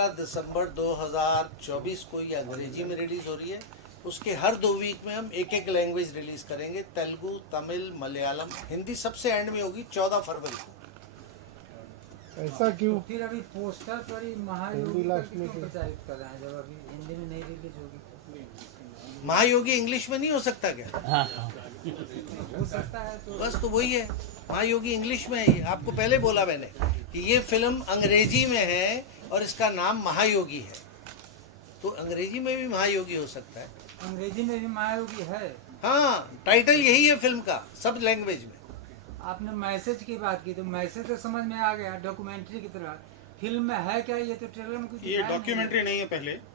13 दिसंबर 2024 को ये अंग्रेजी में रिलीज हो रही है। उसके हर 2 वीक में हम एक एक लैंग्वेज रिलीज करेंगे, तेलुगु, तमिल, मलयालम, हिंदी सबसे एंड में होगी 14 फरवरी को। ऐसा क्यों? तो फिर अभी पोस्टर पर ही महायोगी करके क्यों प्रचारित कर रहे हैं जब अभी हिंदी में नहीं रिलीज होगी? महायोगी इंग्लिश में नहीं हो सकता क्या? हो सकता है तो बस तो वही है, महायोगी इंग्लिश में है। आपको पहले बोला मैंने कि ये फिल्म अंग्रेजी में है और इसका नाम महायोगी है, तो अंग्रेजी में भी महायोगी हो सकता है। अंग्रेजी में भी महायोगी है। हाँ, टाइटल यही है फिल्म का, सब लैंग्वेज में। आपने मैसेज की बात की तो मैसेज तो समझ में आ गया, डॉक्यूमेंट्री की तरह। फिल्म में है क्या? ये तो ट्रेलर में कुछ ये डॉक्यूमेंट्री नहीं है।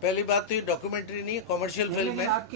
पहली बात तो ये डॉक्यूमेंट्री नहीं है, कॉमर्शियल फिल्म है। आप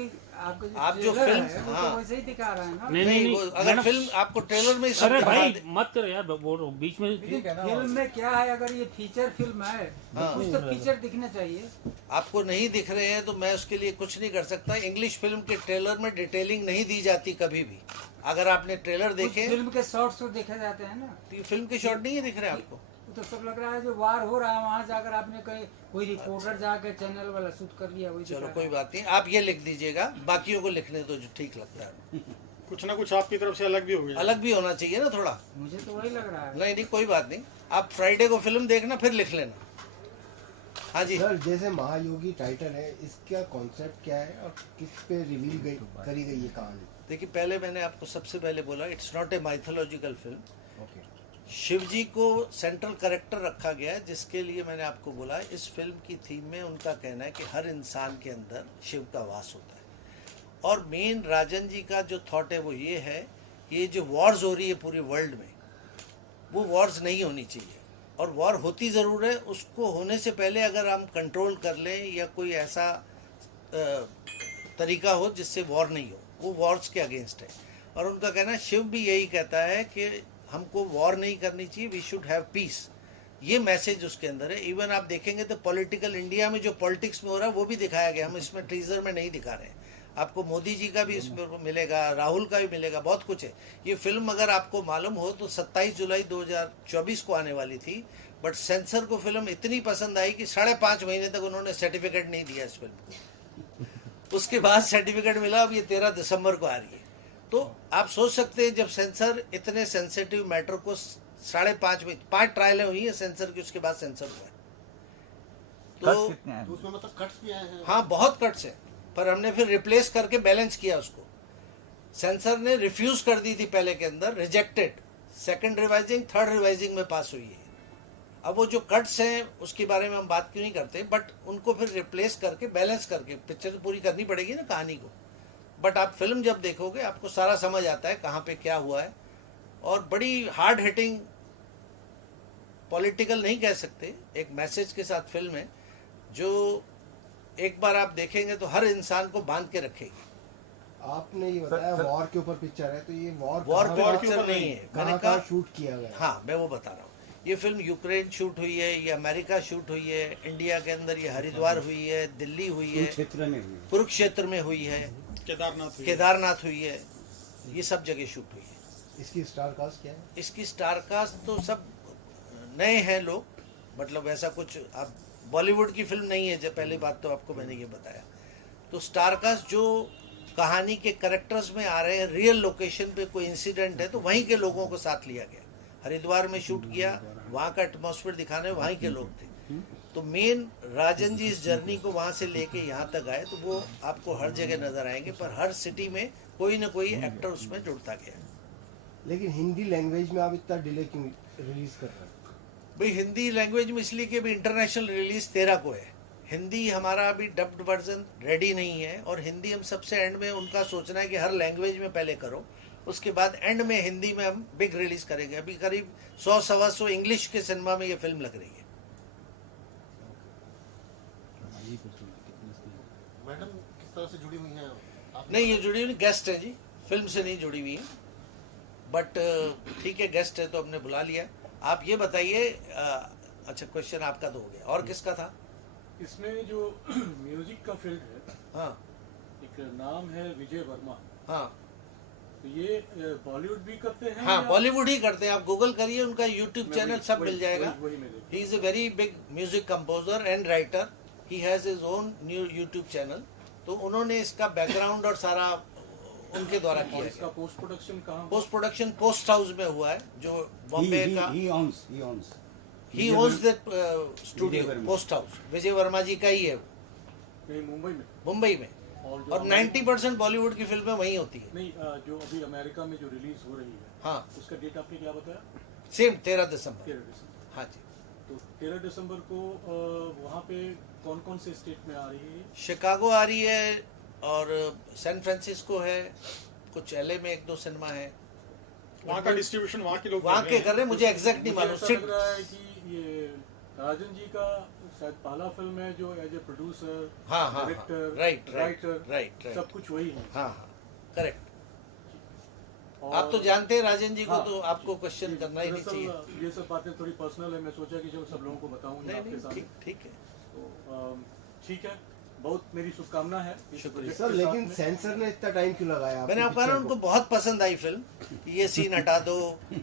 जो ट्रेलर फिल्म, है, वो हाँ, तो वैसे ही दिखा रहे हैं ना। नहीं, वो अगर फिल्म आपको ट्रेलर में सब अरे दिखा भाई दे- मत करो यार, वो बीच में फिल्म में क्या है? अगर ये फीचर फिल्म है तो कुछ तो फीचर दिखना चाहिए। आपको नहीं दिख रहे हैं तो मैं उसके लिए कुछ नहीं कर सकता। इंग्लिश फिल्म के ट्रेलर में डिटेलिंग नहीं दी जाती कभी भी। अगर आपने ट्रेलर देखे, फिल्म के शॉर्ट्स तो देखे जाते हैं ना। तो ये फिल्म के शॉट नहीं है दिख रहे आपको? वो तो सब लग रहा है जो वार हो रहा है वहाँ जाकर आपने कहीं कोई रिपोर्टर जाकर चैनल वाला शूट कर लिया, वही दिख चलो रहा कोई है। बात नहीं, आप ये लिख दीजिएगा, बाकियों को लिखने दो जो ठीक लगता है। कुछ ना कुछ आपकी तरफ से अलग भी होगी। अलग भी होना चाहिए ना थोड़ा। मुझे तो वही लग रहा है। नहीं नहीं, कोई बात नहीं, आप फ्राइडे को फिल्म देखना फिर लिख लेना। हाँ जी सर, जैसे महायोगी टाइटल है, इसका कॉन्सेप्ट क्या है और किस पे रिवील करी गई ये कहानी? देखिए, पहले मैंने आपको सबसे पहले बोला it's not a mythological film. Okay. Shiv ji को सेंट्रल कैरेक्टर रखा गया है, जिसके लिए मैंने आपको बोला इस फिल्म की थीम में उनका कहना है कि हर इंसान के अंदर शिव का वास होता है। और मेन राजन जी का जो थॉट है वो ये है कि ये जो वॉर्स हो रही है पूरे वर्ल्ड में, वो वॉर्स नहीं होनी चाहिए। और वॉर होती ज़रूर है, उसको होने से पहले अगर हम कंट्रोल कर लें या कोई ऐसा तरीका हो जिससे वॉर नहीं हो, वो वॉर्स के अगेंस्ट है। और उनका कहना, शिव भी यही कहता है कि हमको वॉर नहीं करनी चाहिए, वी शुड हैव पीस। ये मैसेज उसके अंदर है। इवन आप देखेंगे तो पॉलिटिकल इंडिया में जो पॉलिटिक्स में हो रहा है वो भी दिखाया गया, हम इसमें टीजर में नहीं दिखा रहे हैं। आपको मोदी जी का भी इसमें मिलेगा, राहुल का भी मिलेगा, बहुत कुछ है। ये फिल्म अगर आपको मालूम हो तो 27 जुलाई 2024 को आने वाली थी, बट सेंसर को फिल्म इतनी पसंद आई कि 5.5 महीने तक उन्होंने सर्टिफिकेट नहीं दिया इस फिल्म को। उसके बाद सर्टिफिकेट मिला, अब ये 13 दिसंबर को आ रही है। तो आप सोच सकते हैं, जब सेंसर इतने सेंसिटिव मैटर को 5.5 महीने, 5 ट्रायलें हुई है सेंसर की, उसके बाद सेंसर हुआ है। तो उसमें मतलब कट्स भी आए हैं। हाँ, बहुत कट्स है, पर हमने फिर रिप्लेस करके बैलेंस किया उसको। सेंसर ने रिफ्यूज कर दी थी पहले के अंदर, rejected, second revising, third revising में पास हुई है। अब वो जो कट्स हैं उसके बारे में हम बात क्यों नहीं करते, बट उनको फिर रिप्लेस करके बैलेंस करके पिक्चर तो पूरी करनी पड़ेगी ना कहानी को। बट आप फिल्म जब देखोगे आपको सारा समझ आता है कहाँ पे क्या हुआ है। और बड़ी हार्ड हिटिंग, पॉलिटिकल नहीं कह सकते, एक मैसेज के साथ फिल्म है जो एक बार आप देखेंगे तो हर इंसान को बांध के रखेगी। आपने ये बताया वॉर के ऊपर पिक्चर है, तो ये वॉर वॉर कहाँ- पे पिक्चर नहीं है, मैंने कहाँ कहा। शूट किया गया? हाँ, मैं वो बता रहा हूँ। ये फिल्म यूक्रेन शूट हुई है, ये अमेरिका शूट हुई है, इंडिया के अंदर ये हरिद्वार हुई है, दिल्ली हुई है, कुरुक्षेत्र में हुई है, केदारनाथ हुई है, ये सब जगह शूट हुई है। इसकी स्टार कास्ट क्या है? इसकी स्टार कास्ट तो सब नए हैं लोग, मतलब ऐसा कुछ अब बॉलीवुड की फिल्म नहीं है। जब पहली बात तो आपको मैंने ये बताया, तो स्टार कास्ट जो कहानी के कैरेक्टर्स में आ रहे हैं, रियल लोकेशन पे कोई इंसिडेंट है तो वहीं के लोगों को साथ लिया गया। हरिद्वार में शूट किया, वहाँ का एटमॉस्फेयर दिखाने वहीं के लोग थे। तो मेन राजन जी इस जर्नी को वहाँ से लेके यहाँ तक आए, तो वो आपको हर जगह नजर आएंगे, पर हर सिटी में कोई ना कोई एक्टर उसमें जुड़ता गया। लेकिन हिंदी लैंग्वेज में आप इतना डिले क्यों रिलीज कर रहे हैं? भाई, हिंदी लैंग्वेज में इसलिए कि अभी इंटरनेशनल रिलीज 13 को है। हिंदी हमारा अभी डब्ड वर्जन रेडी नहीं है, और हिंदी हम सबसे एंड में, उनका सोचना है कि हर लैंग्वेज में पहले करो, उसके बाद एंड में हिंदी में हम बिग रिलीज करेंगे। अभी करीब 100-125 इंग्लिश के सिनेमा में ये फिल्म लग रही है। मैडम किस तरह से जुड़ी हुई हैं आप? नहीं, ये जुड़ी हुई गेस्ट है जी, फिल्म से नहीं जुड़ी हुई है, बट ठीक है, गेस्ट है तो हमने बुला लिया। आप ये बताइए, अच्छा क्वेश्चन आपका तो हो गया, और किसका था? इसमें जो म्यूजिक का फील्ड है, हाँ एक नाम है विजय वर्मा। हाँ, तो ये बॉलीवुड भी करते हैं हाँ या- बॉलीवुड ही करते हैं, आप गूगल करिए उनका यूट्यूब मैं चैनल वही- सब वही- मिल जाएगा। वही मैं देखता he is a very big music composer and writer, he has his own new YouTube channel. तो उन्होंने इसका बैकग्राउंड और सारा उनके द्वारा हूँ। किया और है। इसका पोस्ट प्रोडक्शन कहाँ पोस्ट प्रोडक्शन पोस्ट हाउस में हुआ है, जो बॉम्बे का he owns ही owns that Vijay studio Verma. Post house, Vijay Verma ji का ही है वो, नहीं मुंबई में मुंबई में। और जो और 90% बॉलीवुड की फिल्में वहीं होती है। नहीं जो अभी अमेरिका में जो रिलीज हो रही है हाँ उसका डेट आपने क्या बताया? सेम 13 दिसंबर। 13 दिसंबर। हाँ जी, तो 13 दिसंबर को वहाँ पे कौन कौन से स्टेट में आ रही है? शिकागो आ रही है और सैन फ्रांसिस्को है, कुछ एलए में एक दो सिनेमा है, वहाँ का डिस्ट्रीब्यूशन वहाँ के लोग वहाँ के कर रहे हैं, मुझे एग्जैक्ट नहीं मुझे मालूम। ऐसा लग रहा है कि ये राजन जी का शायद पहला फिल्म है जो एज ए प्रोड्यूसर, हाँ हाँ director, right writer, right right, सब कुछ वही है। हाँ हाँ करेक्ट। और आप तो जानते हैं राजन जी को, हाँ, तो आपको क्वेश्चन करना ही नहीं दरअसल चाहिए। ये सब बातें थोड़ी पर्सनल है, मैं सोचा कि जो सब लोगों को बताऊं नहीं आपके नहीं, सामने। ठीक ठीक है। तो ठीक है, बहुत मेरी शुभकामना है इस शुक्रिया। प्रोजेक्ट सर के लेकिन साथ में। सेंसर ने इतना टाइम क्यों लगाया मैंने आपको कहा ना, पिक्चर उनको को? बहुत पसंद आई फिल्म, ये सीन हटा दो,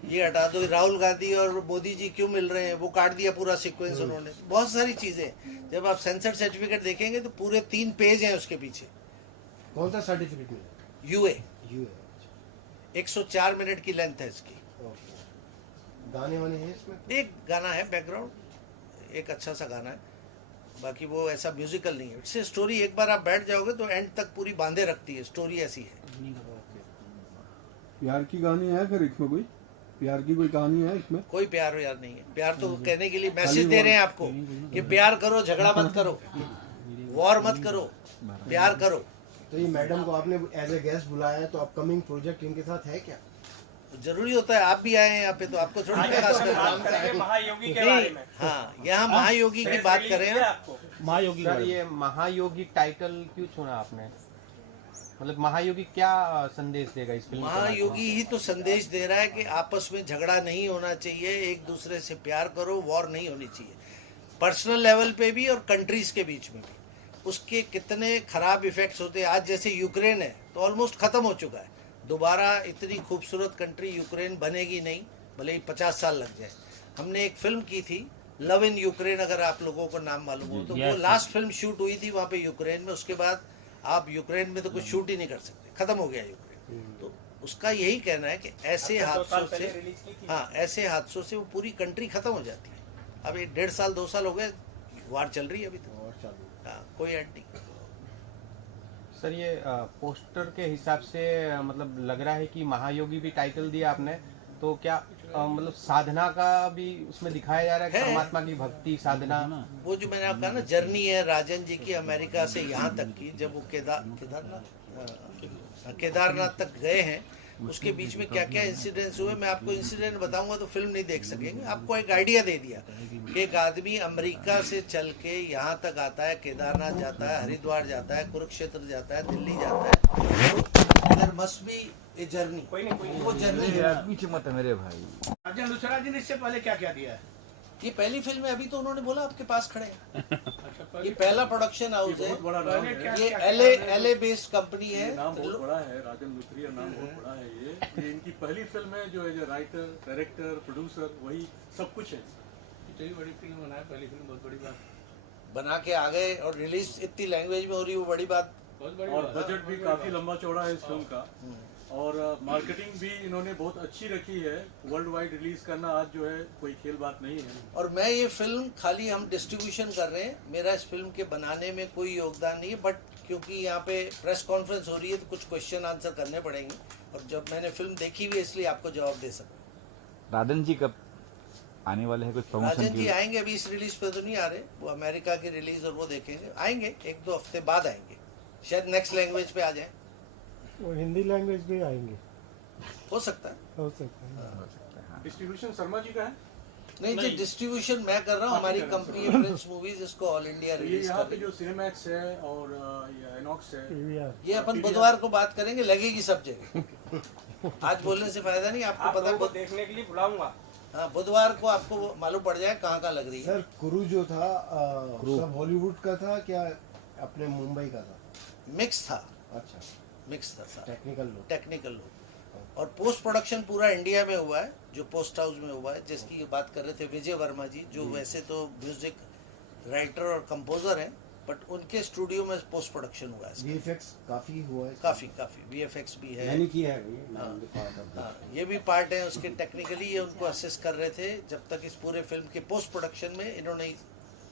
ये हटा दो, राहुल गांधी और मोदी जी क्यों मिल रहे हैं, वो काट दिया पूरा सीक्वेंस उन्होंने। बहुत सारी चीजें, जब आप सेंसर सर्टिफिकेट देखेंगे तो पूरे 3 पेज हैं उसके पीछे। कौन सा सर्टिफिकेट मिला? यूए यू 104 मिनट की लेंथ है इसकी। गाने वाने हैं इसमें? एक गाना है बैकग्राउंड, एक अच्छा सा गाना है, बाकी वो ऐसा म्यूजिकल नहीं है। इससे स्टोरी एक बार आप बैठ जाओगे तो एंड तक पूरी बांधे रखती है, स्टोरी ऐसी है। प्यार की कहानी है फिर इसमें कोई प्यार की कोई कहानी है इसमें? कोई प्यार हो यार नहीं है। प्यार तो कहने के लिए मैसेज दे रहे हैं आपको कि प्यार करो, झगड़ा मत करो, वॉर मत करो, प्यार करो। तो ये मैडम को आपने एज ए गेस्ट बुलाया है, तो अपकमिंग प्रोजेक्ट इनके साथ है क्या? जरूरी होता है, आप भी आए हैं यहाँ पे तो आपको थोड़ी खास कर महायोगी के बारे में। हाँ, यहाँ महायोगी की बात करें हम। आपको महायोगी सर ये महायोगी टाइटल क्यों चुना आपने? मतलब महायोगी क्या संदेश देगा इस फिल्म के माध्यम से? महायोगी ही तो संदेश दे रहा है कि आपस में झगड़ा नहीं होना चाहिए, एक दूसरे से प्यार करो, वॉर नहीं होनी चाहिए, पर्सनल लेवल पे भी और कंट्रीज के बीच में भी। उसके कितने खराब इफेक्ट्स होते हैं। आज जैसे यूक्रेन है तो ऑलमोस्ट खत्म हो चुका है, दोबारा इतनी खूबसूरत कंट्री यूक्रेन बनेगी नहीं, भले ही 50 साल लग जाए। हमने एक फिल्म की थी लव इन यूक्रेन, अगर आप लोगों को नाम मालूम हो तो, वो लास्ट फिल्म शूट हुई थी वहाँ पे यूक्रेन में। उसके बाद आप यूक्रेन में तो कुछ शूट ही नहीं कर सकते, खत्म हो गया यूक्रेन। तो उसका यही कहना है कि ऐसे हादसों से, हाँ ऐसे हादसों से वो पूरी कंट्री खत्म हो जाती है। अब 1.5 साल 2 साल हो गए, वार चल रही है अभी तो। हाँ, कोई एंड नहीं। सर ये पोस्टर के हिसाब से मतलब लग रहा है कि महायोगी भी टाइटल दिया आपने, तो क्या मतलब साधना का भी उसमें दिखाया जा रहा है कि है। परमात्मा की भक्ति साधना? वो जो मैंने आपको कहा ना, जर्नी है राजन जी की अमेरिका से यहाँ तक की, जब वो केदारनाथ तक गए हैं, उसके बीच में क्या क्या इंसिडेंट्स हुए, मैं आपको इंसिडेंट बताऊंगा तो फिल्म नहीं देख सकेंगे। आपको एक आइडिया दे दिया कि एक आदमी अमेरिका से चल के यहाँ तक आता है, केदारनाथ जाता है, हरिद्वार जाता है, कुरुक्षेत्र जाता है, दिल्ली जाता है। There must be a journey, वो जर्नी है। पीछे मत है मेरे भाई। राजन दूसरा जी ने इससे पहले क्या क्या दिया है? ये पहली फिल्म है, अभी तो उन्होंने बोला आपके पास खड़े हैं। ये पहला प्रोडक्शन हाउस है, बहुत बड़ा नाम है, ये एलए बेस्ड कंपनी है। ये नाम बहुत बड़ा है, राजन लुथरिया नाम बहुत बड़ा है। ये इनकी पहली फिल्म है जो as a writer, director, producer, वही सब कुछ है। इतनी बड़ी फिल्म बनाया, पहली फिल्म, बहुत बड़ी बात। बना के आ गए और रिलीज इतनी लैंग्वेज में हो रही है, वो बड़ी बात। बहुत बड़ी और बात। बजट भी काफी लंबा चौड़ा है इस फिल्म का, और मार्केटिंग भी इन्होंने बहुत अच्छी रखी है। वर्ल्ड वाइड रिलीज करना आज जो है कोई खेल बात नहीं है। और मैं ये फिल्म खाली हम डिस्ट्रीब्यूशन कर रहे हैं, मेरा इस फिल्म के बनाने में कोई योगदान नहीं है, बट क्योंकि यहाँ पे प्रेस कॉन्फ्रेंस हो रही है तो कुछ क्वेश्चन आंसर करने पड़ेंगे, और जब मैंने फिल्म देखी हुई है इसलिए आपको जवाब दे सकूँ। राजन जी कब आने वाले हैं कुछ प्रमोशन राजन जी की? आएंगे, अभी इस रिलीज पे तो नहीं आ रहे, वो अमेरिका की रिलीज और वो देखेंगे, आएंगे 1-2 हफ्ते बाद आएंगे, शायद नेक्स्ट लैंग्वेज पे आ जाए, वो हिंदी लैंग्वेज भी आएंगे, हो सकता है। हो सकता है। डिस्ट्रीब्यूशन शर्मा जी का है। नहीं जी, डिस्ट्रीब्यूशन मैं कर रहा हूँ, हमारी कंपनी है प्रिंस मूवीज, इसको ऑल इंडिया ये रिलीज यहाँ कर पे रही है। जो सिनेमैक्स है और ये इनॉक्स है, PVR ये अपन बुधवार को बात करेंगे, लगेगी सब जगह। आज बोलने से फायदा नहीं, आपको पता है। देखने के लिए बुलाऊंगा। हाँ, बुधवार को आपको वो मालूम पड़ जाए कहाँ कहाँ लग रही है। सर कुरु जो था सब हॉलीवुड का था क्या अपने मुंबई का था? मिक्स था, अच्छा, मिक्स था सारा, टेक्निकल लोग। टेक्निकल लोग। और पोस्ट प्रोडक्शन पूरा इंडिया में हुआ है, जो पोस्ट हाउस में हुआ है, जिसकी बात कर रहे थे विजय वर्मा जी, जो वैसे तो म्यूजिक राइटर और कंपोजर हैं, बट उनके स्टूडियो में पोस्ट प्रोडक्शन हुआ है। VFX काफी हुआ है, काफ़ी VFX भी है। मैंने किया है भैया। हाँ, ये भी पार्ट है उसके। टेक्निकली ये उनको असिस्ट कर रहे थे जब तक इस पूरे फिल्म के पोस्ट प्रोडक्शन में इन्होंने ही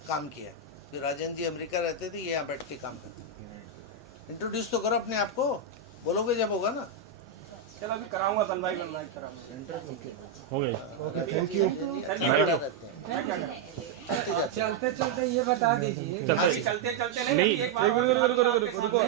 काम किया है। फिर राजन जी अमेरिका रहते थे, ये यहाँ बैठ के काम करते थे। इंट्रोड्यूस तो करो अपने आप को, बोलोगे जब होगा ना। चलो अभी कराऊंगा बनवाई कराऊंगा। हो गए। Okay, thank you. चलते चलते ये बता दीजिए। चलते चलते नहीं, एक बार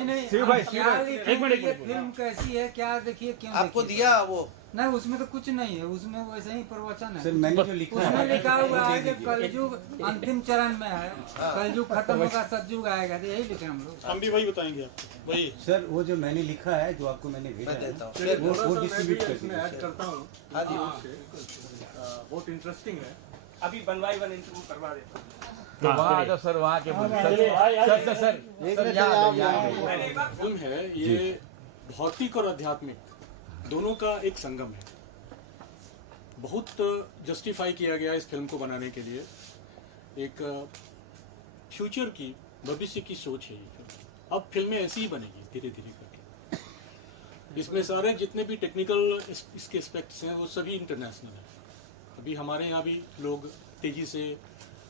नहीं शिव भाई, क्या लिखे एक मिनट, ये फिल्म कैसी है, क्या देखिए क्यों आपको देखिए? दिया वो नहीं, उसमें तो कुछ नहीं है, उसमें वैसे ही प्रवचन है। सर मैंने जो लिखा उसमें है लिखा हुआ है कि कलयुग अंतिम चरण में है, कलयुग खत्म होगा, सतयुग आएगा, तो यही लिखे हम लोग। हम भी वही बताएंगे आपको, वही। सर वो जो मैंने लिखा है, जो आपको मैंने भेजा मैं है, देता हूँ। चलिए, वो थोड़ा सा मैं डिस्ट्रीब्यूट भी कर इसमें दीजिए। ऐड करता हूँ। हाँ जी। बहुत इंटरेस्टिंग है। अभी बनवाई इंटरव्यू करवा देता हूँ। तो वहाँ आ जाओ सर, वहाँ के सर मैंने एक बार फिल्म है ये, भौतिक और आध्यात्मिक दोनों का एक संगम है। बहुत जस्टिफाई किया गया इस फिल्म को बनाने के लिए। एक फ्यूचर की, भविष्य की सोच है ये फिल्म। अब फिल्में ऐसी ही बनेगी धीरे धीरे करके। इसमें सारे जितने भी टेक्निकल इसके एस्पेक्ट्स हैं वो सभी इंटरनेशनल हैं। अभी हमारे यहाँ भी लोग तेजी से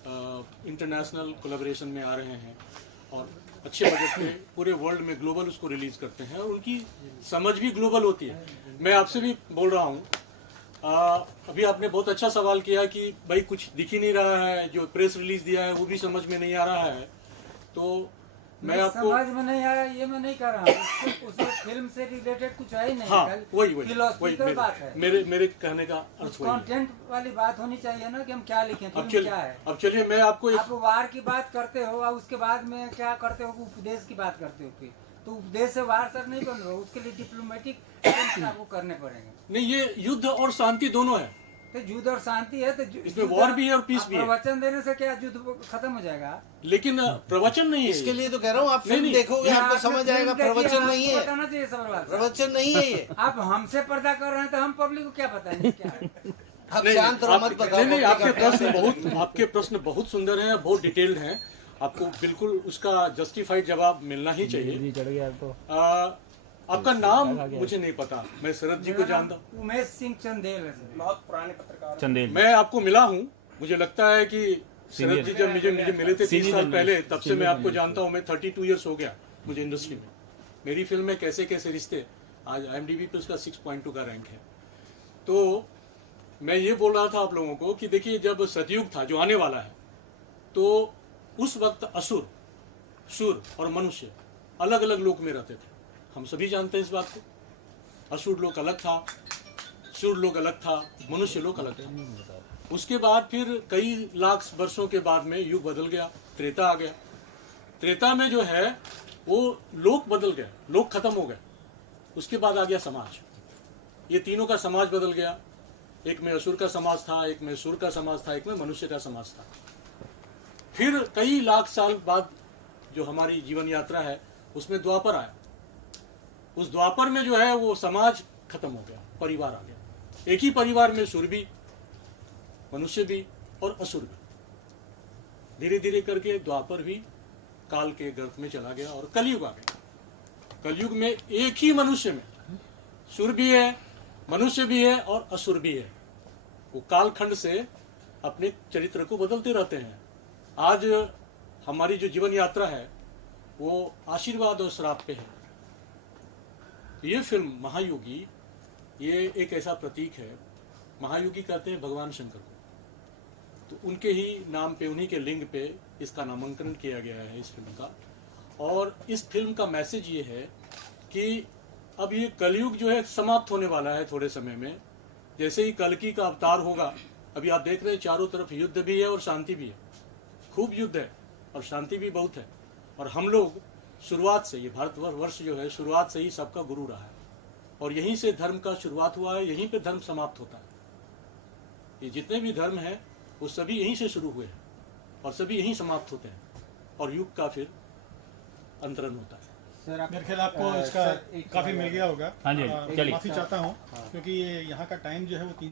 इंटरनेशनल कोलैबोरेशन में आ रहे हैं और अच्छे बजट पे पूरे वर्ल्ड में ग्लोबल उसको रिलीज करते हैं और उनकी समझ भी ग्लोबल होती है। मैं आपसे भी बोल रहा हूँ, अभी आपने बहुत अच्छा सवाल किया कि भाई कुछ दिख ही नहीं रहा है, जो प्रेस रिलीज दिया है वो भी समझ में नहीं आ रहा है। तो मैं आपको समझ में नहीं आया ये मैं नहीं कर रहा हूँ, उसमें फिल्म से रिलेटेड कुछ है ही नहीं। हाँ वही फिलोसफिकल बात है, मेरे कहने का अर्थ वही है। कंटेंट वाली बात होनी चाहिए ना कि हम क्या लिखें, अब फिल्म क्या है। चलिए मैं आपको आप वार की बात करते हो और उसके बाद में क्या करते हो, उपदेश की बात करते हो, फिर तो उपदेश से वार सर नहीं बन रहा, उसके लिए डिप्लोमेटिक आपको करने पड़ेंगे। नहीं, ये युद्ध और शांति दोनों है। तो युद्ध और शांति है, तो इसमें वॉर भी है और पीस भी है। प्रवचन देने से क्या युद्ध खत्म हो जाएगा? लेकिन प्रवचन नहीं है इसके लिए तो कह रहा हूँ, आप फिल्म नहीं। देखोगे आपको समझ आएगा। प्रवचन नहीं है, बताना चाहिए सवाल। प्रवचन नहीं है ये। आप हमसे पर्दा कर रहे हैं तो हम पब्लिक को क्या बताएंगे क्या है? आप नहीं, शांत रहो, मत बताओ। नहीं, आपके प्रश्न बहुत सुंदर हैं, बहुत डिटेल्ड हैं। आपको बिल्कुल उसका जस्टिफाइड जवाब मिलना ही चाहिए। आपका नाम मुझे नहीं पता, मैं शरद जी को जानता हूँ। उमेश सिंह चंदेल है सर। बहुत पुराने पत्रकार चंदेल। मैं आपको मिला हूँ, मुझे लगता है कि शरद जी जब मुझे मिले थे 30 साल पहले, तब से मैं आपको जानता हूँ। मैं 32 ईयर्स हो गया मुझे इंडस्ट्री में। मेरी फिल्म में कैसे कैसे रिश्ते, आज IMDb पे उसका 6.2 का रैंक है। तो मैं ये बोल रहा था आप लोगों को कि देखिए, जब सतयुग था जो आने वाला है, तो उस वक्त असुर, सुर और मनुष्य अलग अलग लोक में रहते थे। हम सभी जानते हैं इस बात को। असुर लोक अलग था, सुर लोक अलग था, मनुष्य लोक अलग था। उसके बाद फिर कई लाख वर्षों के बाद में युग बदल गया, त्रेता आ गया। त्रेता में जो है वो लोक बदल गया, लोक खत्म हो गए। उसके बाद आ गया समाज। ये तीनों का समाज बदल गया। एक में असुर का समाज था, एक में सुर का समाज था, एक में मनुष्य का समाज था। फिर कई लाख साल बाद जो हमारी जीवन यात्रा है उसमें द्वापर आया। उस द्वापर में जो है वो समाज खत्म हो गया, परिवार आ गया। एक ही परिवार में सुर भी, मनुष्य भी और असुर भी। धीरे धीरे करके द्वापर भी काल के गर्भ में चला गया और कलयुग आ गया। कलयुग में एक ही मनुष्य में सुर भी है, मनुष्य भी है और असुर भी है। वो कालखंड से अपने चरित्र को बदलते रहते हैं। आज हमारी जो जीवन यात्रा है वो आशीर्वाद और श्राप पे है। ये फिल्म महायोगी, ये एक ऐसा प्रतीक है। महायोगी कहते हैं भगवान शंकर को, तो उनके ही नाम पे, उन्हीं के लिंग पे इसका नामांकन किया गया है इस फिल्म का। और इस फिल्म का मैसेज ये है कि अब ये कलयुग जो है समाप्त होने वाला है थोड़े समय में। जैसे ही कल्कि का अवतार होगा, अभी आप देख रहे हैं चारों तरफ युद्ध भी है और शांति भी है। खूब युद्ध है और शांति भी बहुत है। और हम लोग शुरुआत से, ये भारतवर्ष जो है शुरुआत से ही सबका गुरु रहा है और यहीं से धर्म का शुरुआत हुआ है, यहीं पे धर्म समाप्त होता है। ये जितने भी धर्म हैं वो सभी यहीं से शुरू हुए हैं और सभी यहीं समाप्त होते हैं और युग का फिर अंतरण होता है। सर आप मेरे ख्याल आपको इसका सर, एक काफी मिल गया होगा। हाँ जी, चलिए। माफी चाहता हूँ क्योंकि ये यहाँ का टाइम जो है वो 3